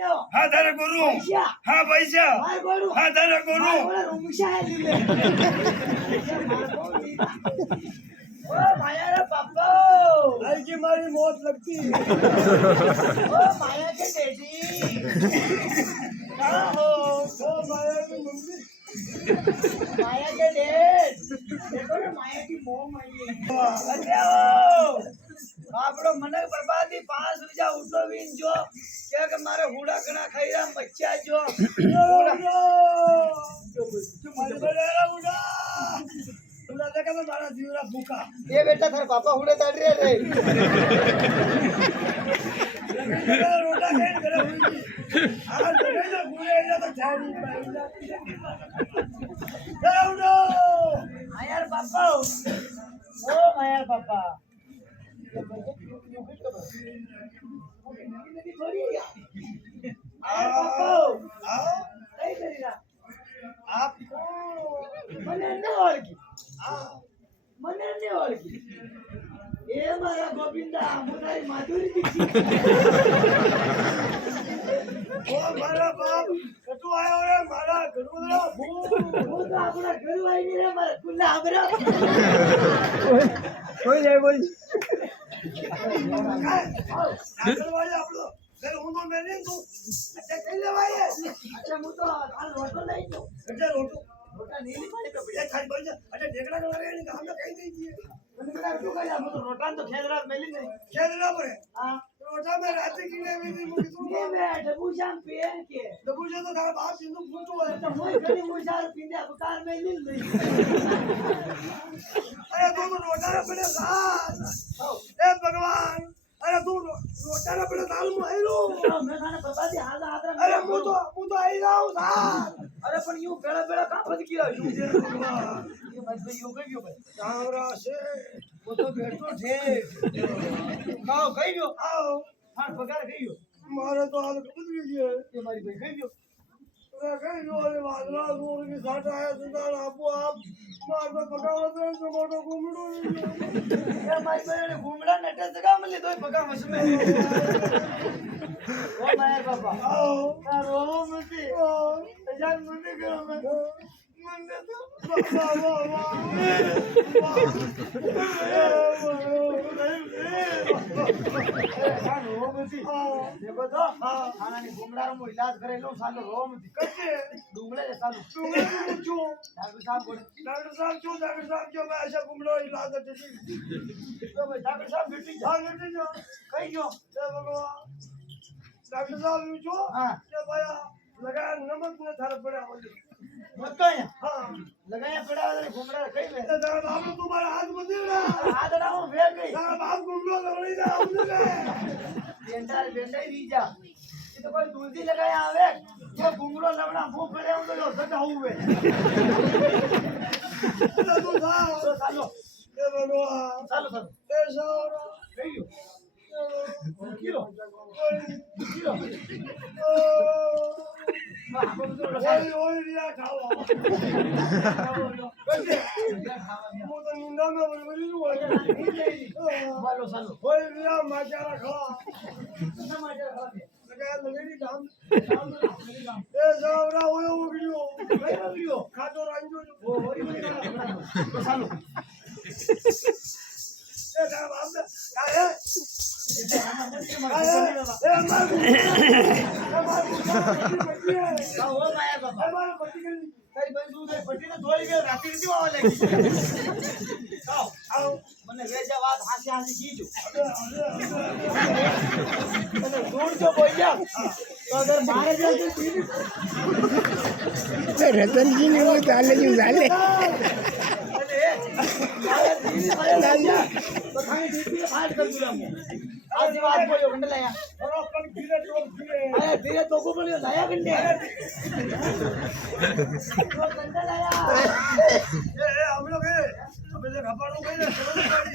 હા તારા ગુરુ હા પૈસા હા તારા ગુરુ माया रे पापा की मारी मौत लगती ओ माया के डैडी कहाँ हो माया की मम्मी माया के डैड देखो ना माया की मोम आई है આપણો મને બરબાદી 5 રૂપિયા ઉઠો વીન જો કે મારે હુડા કણા ખાઈ રહ્યા બચ્ચા જો ये बेटा थारे पापा हुड़े ताड़ रहे रे रोटा खेल करे हुई आज जगह पूरे एरिया तो छाड़ी जाओ मायार पापा ओ मायार पापा મને ઓળખી એ મારા ગોવિંદા મુનારી માધુરી દીક્ષિત ઓ મારા બાપ કટુ આયો રે મારા ઘરવાળા હું તો આપણા ઘર આવીને રે મારા કુલ્લા આબરા કોઈ જાય બોલ ઘરવાળા આપણો ઘર હું તો મેં નહીં તું અચ્છા કઈ લેવાય અચ્છા હું તો આ રોટો લઈ જાઉં એટલે રોટો રોટા નીલી પાડી તો એ ખાઈ બોલ અચ્છા ઢેકડા કરવા રે ને અમે કઈ દઈ દઈએ મને બેટા શું કહ્યા હું તો રોટા તો ખેદરા મેલી નહીં ખેદરા પડે હા રોટા મે રાતે કીને મેલી મૂકી તું ये मैं डबूशाम पेन के ડબુજે તો તારા બાપ સિંધુ ફૂટો હોય तो मोय घड़ी मुशार पिंदे बुकार में लील नहीं અરે તું તો રોટા રે પડે સાલ એ ભગવાન અરે તું રોટા રે પડે સાલ મુ આયરો मैं खाने बर्बादी हाल आदर અરે હું તો આઈ જાઉં સાલ अरे पण यूं बेड़ा बेड़ा का फद किया यूं ये मत यूं गयो भाई સાવરા છે वो तो बैठो थे काओ गई गयो આવ हां पगार गई गयो મારે તો હાલ કુદરી ગયો ये मारी भाई गई गयो અરે કઈ જો અરે વાદળા દૂર ની સાટા આયા સુધાર આપો આપ માર તો પકાવત રે તો મોટો ગુમડો ये मारी भाई घूमड़ा नटे जगह में ले दो पगा मस में ओ मायर बाबा આવ रो मती यार मुंडे करो मैं मुंडे तो વાહ વાહ વાહ देखो तो खाना ने घुमड़ा रो इलाज करेलो सालो रो मती કચે डुंगळे सालो તું મેં પૂછું डॉक्टर साहब बोले डॉक्टर साहब जो मैं ऐसा गुमड़ो इलाज है तो भाई डॉक्टर साहब बेटी जा हाँ लेते जाओ कहीं गयो जय भगवान डॉक्टर साहब पूछो हां क्या भैया लगाया नमक में थारा पड़ा हो मत कहीं हाँ लगाया पड़ा वाले घुमड़ा कहीं में तो तेरा बाप ने तुम्हारा हाथ में दे रहा आदड़ा वो फेंक गई तेरा बाप गुमड़ो लड़ी ना हमने गए बेंडा ही रीजा ये तो कोई तुलसी लगाया आवे जो घुमड़ो लवड़ा मुंह पड़े हम तो यो सजा हुए तू था तो सालो जय भगवान सालो सालो ऐसा हो रहा कहीं गयो किलो किलो ओए लिया खाओ कैसे वो तो नींदा में बड़ी हुआ सालो सालो ओए लिया माचारा खाओ ना मार खा दे लगा लगेगी काम ए जावरा ओए उगलियो भाई बगलियो खातो रंजो वो होरी बड़ी तो सालो ए तेरा बाप ने क्या है મને વેજા વાત હાસી હાસી કીજો અને દૂર જો બોલ્યા તો અગર મારે જે રતનજી ને એવું ચાલે જ ચાલે તો ખાલી દીપી ફાટ કરી દઉં आज बात बोलो गंडे लाया और अपन धीरे टोक धीरे अरे धीरे तो को बोलियो लाया गंडे तो गंडे लाया ए हम लोग है अबे ले खपाड़ो गए ना चलो गाड़ी